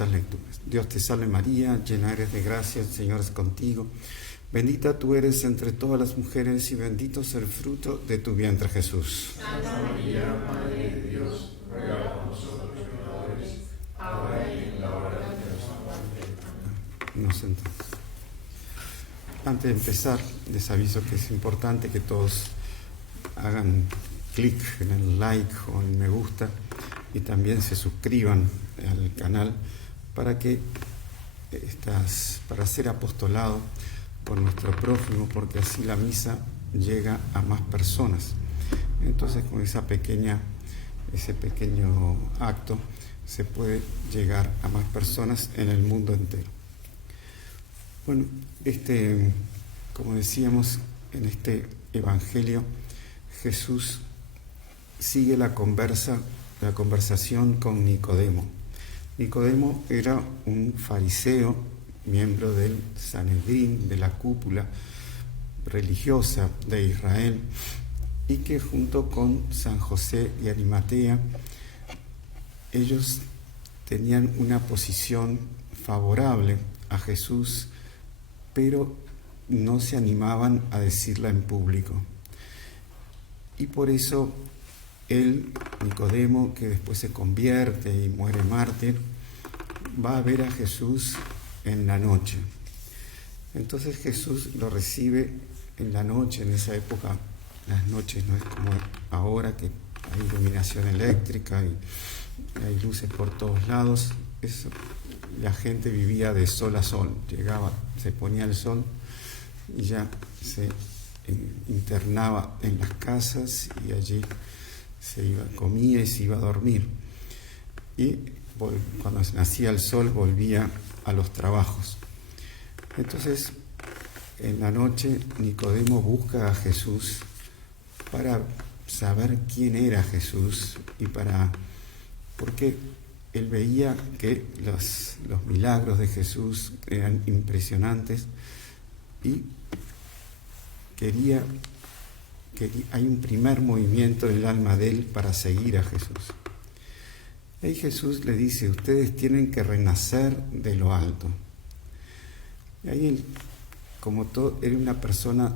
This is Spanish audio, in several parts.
estas lecturas. Dios te salve María, llena eres de gracia, el Señor es contigo. Bendita tú eres entre todas las mujeres y bendito es el fruto de tu vientre, Jesús. Santa María, Madre de Dios, ruega por nosotros pecadores, ahora y en la hora de nuestra muerte. Nos sentamos. Antes de empezar, les aviso que es importante que todos hagan clic en el like o en el me gusta y también se suscriban al canal para ser apostolado por nuestro prójimo, porque así la misa llega a más personas. Entonces, con ese pequeño acto se puede llegar a más personas en el mundo entero. Bueno, como decíamos, en este Evangelio Jesús sigue la conversación con Nicodemo. Nicodemo era un fariseo, miembro del Sanedrín, de la cúpula religiosa de Israel, y que junto con San José y Arimatea, ellos tenían una posición favorable a Jesús, pero no se animaban a decirla en público. Y por eso él, Nicodemo, que después se convierte y muere mártir, va a ver a Jesús en la noche. Entonces Jesús lo recibe en la noche. En esa época las noches no es como ahora, que hay iluminación eléctrica y hay luces por todos lados. La gente vivía de sol a sol, llegaba, se ponía el sol y ya se internaba en las casas y allí comía y se iba a dormir. Y cuando nacía el sol volvía a los trabajos. Entonces, en la noche Nicodemo busca a Jesús para saber quién era Jesús porque él veía que los milagros de Jesús eran impresionantes y hay un primer movimiento del alma de él para seguir a Jesús. Y Jesús le dice: ustedes tienen que renacer de lo alto. Y ahí él, era una persona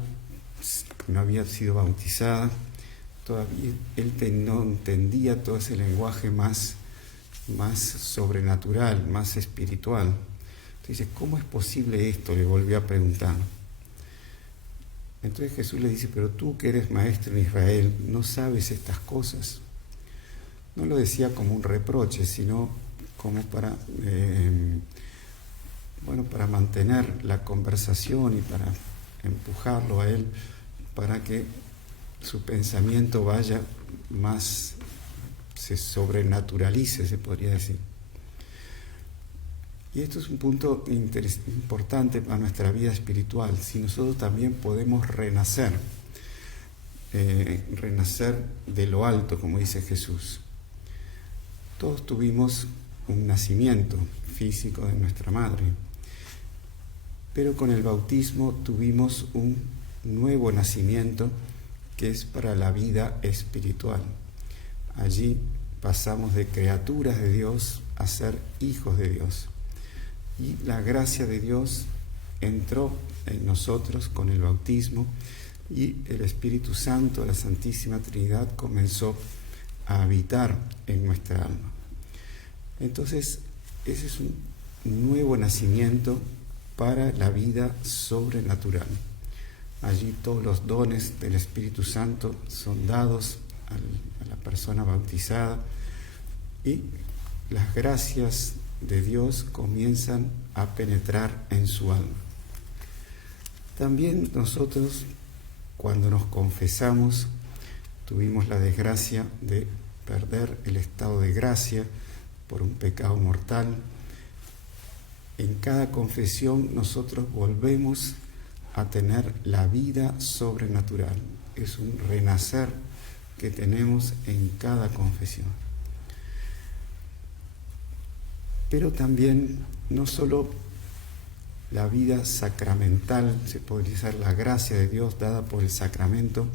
que no había sido bautizada, todavía él no entendía todo ese lenguaje más sobrenatural, más espiritual. Entonces dice: ¿cómo es posible esto?, le volvió a preguntar. Entonces Jesús le dice: pero tú que eres maestro en Israel, ¿no sabes estas cosas? No lo decía como un reproche, sino como para mantener la conversación y para empujarlo a él, para que su pensamiento vaya más, se sobrenaturalice, se podría decir. Y esto es un punto importante para nuestra vida espiritual. Si nosotros también podemos renacer de lo alto, como dice Jesús. Todos tuvimos un nacimiento físico de nuestra madre, pero con el bautismo tuvimos un nuevo nacimiento que es para la vida espiritual. Allí pasamos de criaturas de Dios a ser hijos de Dios. Y la gracia de Dios entró en nosotros con el bautismo y el Espíritu Santo, la Santísima Trinidad, comenzó a habitar en nuestra alma. Entonces, ese es un nuevo nacimiento para la vida sobrenatural. Allí todos los dones del Espíritu Santo son dados a la persona bautizada y las gracias de Dios comienzan a penetrar en su alma. También nosotros, cuando nos confesamos, tuvimos la desgracia de perder el estado de gracia por un pecado mortal. En cada confesión nosotros volvemos a tener la vida sobrenatural. Es un renacer que tenemos en cada confesión. Pero también no solo la vida sacramental, se podría decir la gracia de Dios dada por el sacramento,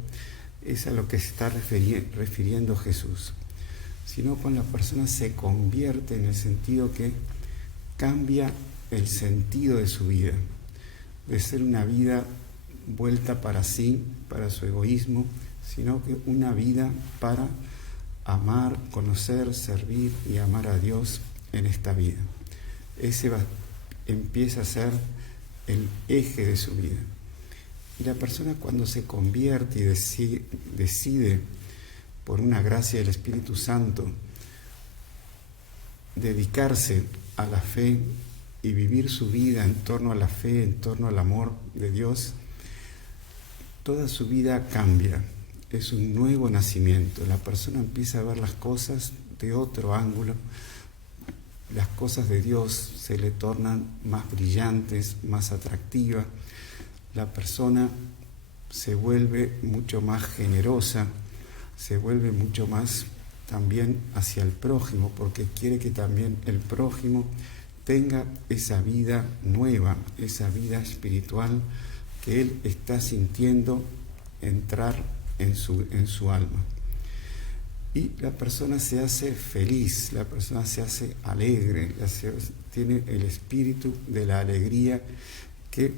es a lo que se está refiriendo Jesús, sino cuando la persona se convierte, en el sentido que cambia el sentido de su vida, de ser una vida vuelta para sí, para su egoísmo, sino que una vida para amar, conocer, servir y amar a Dios en esta vida. Ese empieza a ser el eje de su vida. Y la persona, cuando se convierte y decide por una gracia del Espíritu Santo dedicarse a la fe y vivir su vida en torno a la fe, en torno al amor de Dios, toda su vida cambia. Es un nuevo nacimiento. La persona empieza a ver las cosas de otro ángulo. Las cosas de Dios se le tornan más brillantes, más atractivas. La persona se vuelve mucho más generosa, se vuelve mucho más también hacia el prójimo, porque quiere que también el prójimo tenga esa vida nueva, esa vida espiritual que él está sintiendo entrar en su alma. Y la persona se hace feliz, la persona se hace alegre, tiene el espíritu de la alegría que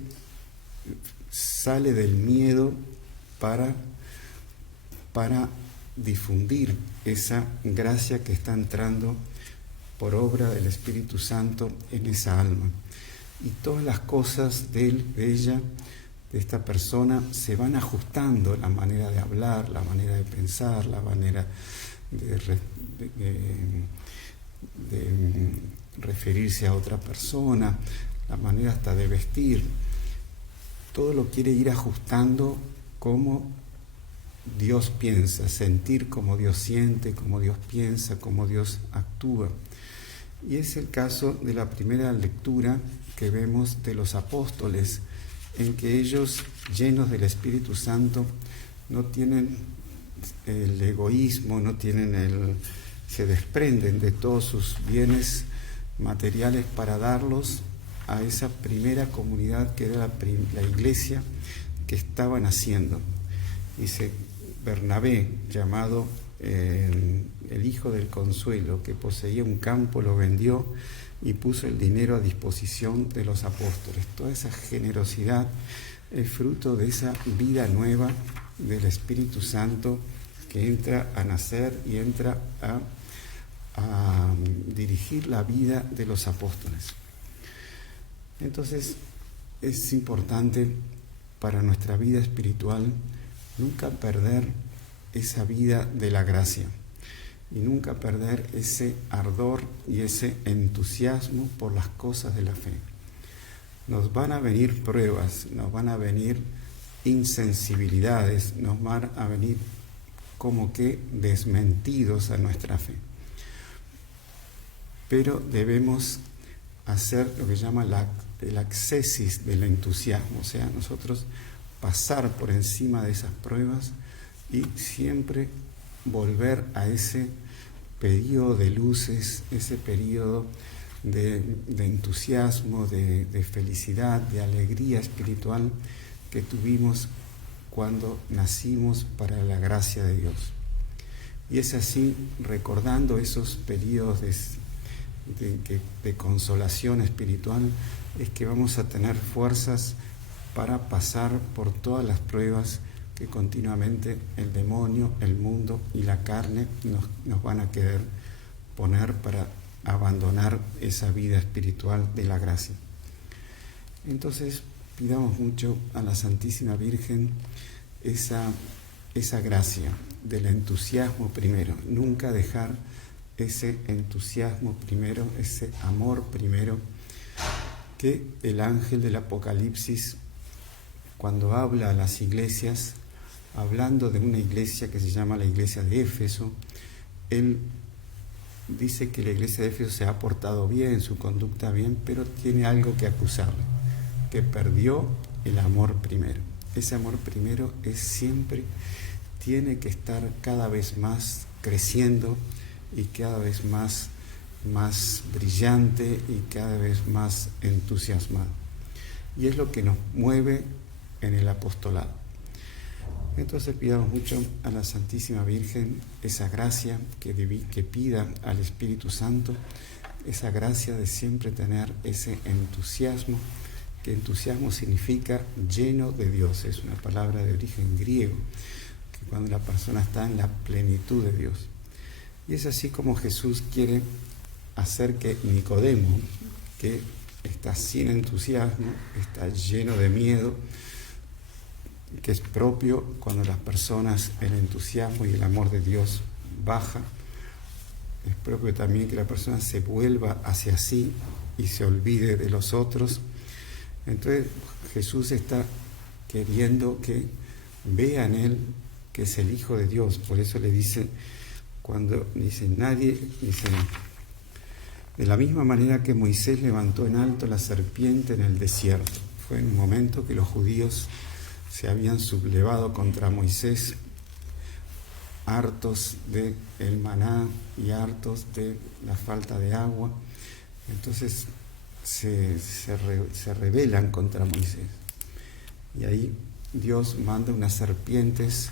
sale del miedo para difundir esa gracia que está entrando por obra del Espíritu Santo en esa alma. Y todas las cosas de él, de ella, de esta persona, se van ajustando: la manera de hablar, la manera de pensar, la manera de referirse a otra persona, la manera hasta de vestir. Todo lo quiere ir ajustando como Dios piensa, sentir como Dios siente, como Dios piensa, como Dios actúa. Y es el caso de la primera lectura que vemos de los apóstoles, en que ellos, llenos del Espíritu Santo, no tienen el egoísmo, se desprenden de todos sus bienes materiales para darlos a esa primera comunidad que era la iglesia que estaban haciendo. Dice Bernabé, llamado el hijo del consuelo, que poseía un campo, lo vendió y puso el dinero a disposición de los apóstoles. Toda esa generosidad es fruto de esa vida nueva del Espíritu Santo que entra a nacer y entra a dirigir la vida de los apóstoles. Entonces, es importante para nuestra vida espiritual nunca perder esa vida de la gracia y nunca perder ese ardor y ese entusiasmo por las cosas de la fe. Nos van a venir pruebas, nos van a venir insensibilidades, nos van a venir como que desmentidos a nuestra fe. Pero debemos hacer lo que se llama el accesis del entusiasmo, o sea, nosotros pasar por encima de esas pruebas y siempre volver a ese periodo de luces, ese periodo de entusiasmo, de felicidad, de alegría espiritual que tuvimos cuando nacimos para la gracia de Dios. Y es así, recordando esos periodos de consolación espiritual, es que vamos a tener fuerzas para pasar por todas las pruebas que continuamente el demonio, el mundo y la carne nos van a querer poner para abandonar esa vida espiritual de la gracia. Entonces, pidamos mucho a la Santísima Virgen esa gracia del entusiasmo primero, nunca dejar ese entusiasmo primero, ese amor primero, que el ángel del Apocalipsis, cuando habla a las iglesias, hablando de una iglesia que se llama la iglesia de Éfeso, él dice que la iglesia de Éfeso se ha portado bien, su conducta bien, pero tiene algo que acusarle, que perdió el amor primero. Ese amor primero tiene que estar cada vez más creciendo y cada vez más brillante y cada vez más entusiasmado. Y es lo que nos mueve en el apostolado. Entonces pidamos mucho a la Santísima Virgen esa gracia que pida al Espíritu Santo esa gracia de siempre tener ese entusiasmo, que entusiasmo significa lleno de Dios, es una palabra de origen griego, que cuando la persona está en la plenitud de Dios. Y es así como Jesús quiere hacer que Nicodemo, que está sin entusiasmo, está lleno de miedo, que es propio cuando las personas, el entusiasmo y el amor de Dios baja, es propio también que la persona se vuelva hacia sí y se olvide de los otros. Entonces Jesús está queriendo que vea en él que es el Hijo de Dios. Por eso le dice, cuando dice nadie, dice, de la misma manera que Moisés levantó en alto la serpiente en el desierto. Fue en un momento que los judíos se habían sublevado contra Moisés, hartos del maná y hartos de la falta de agua. Entonces se rebelan contra Moisés. Y ahí Dios manda unas serpientes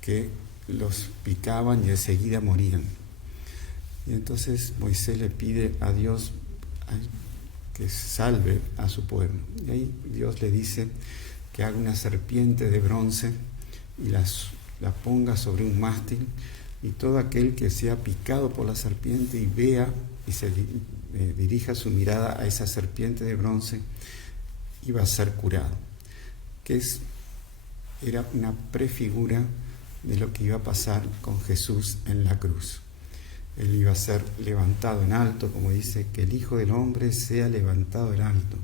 que los picaban y enseguida morían. Y entonces Moisés le pide a Dios que salve a su pueblo. Y ahí Dios le dice que haga una serpiente de bronce y la ponga sobre un mástil, y todo aquel que sea picado por la serpiente y vea y se dirija su mirada a esa serpiente de bronce, iba a ser curado. Que era una prefigura de lo que iba a pasar con Jesús en la cruz. Él iba a ser levantado en alto, como dice, que el Hijo del Hombre sea levantado en alto,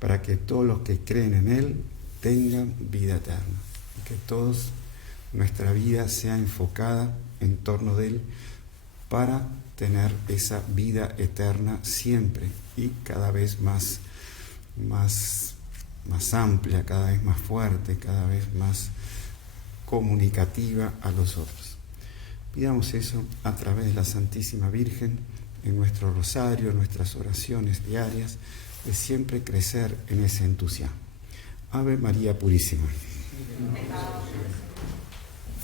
para que todos los que creen en Él tengan vida eterna. Y que todos nuestra vida sea enfocada en torno de Él para tener esa vida eterna siempre y cada vez más amplia, cada vez más fuerte, cada vez más comunicativa a los otros. Pidamos eso a través de la Santísima Virgen, en nuestro rosario, en nuestras oraciones diarias, de siempre crecer en ese entusiasmo. Ave María Purísima.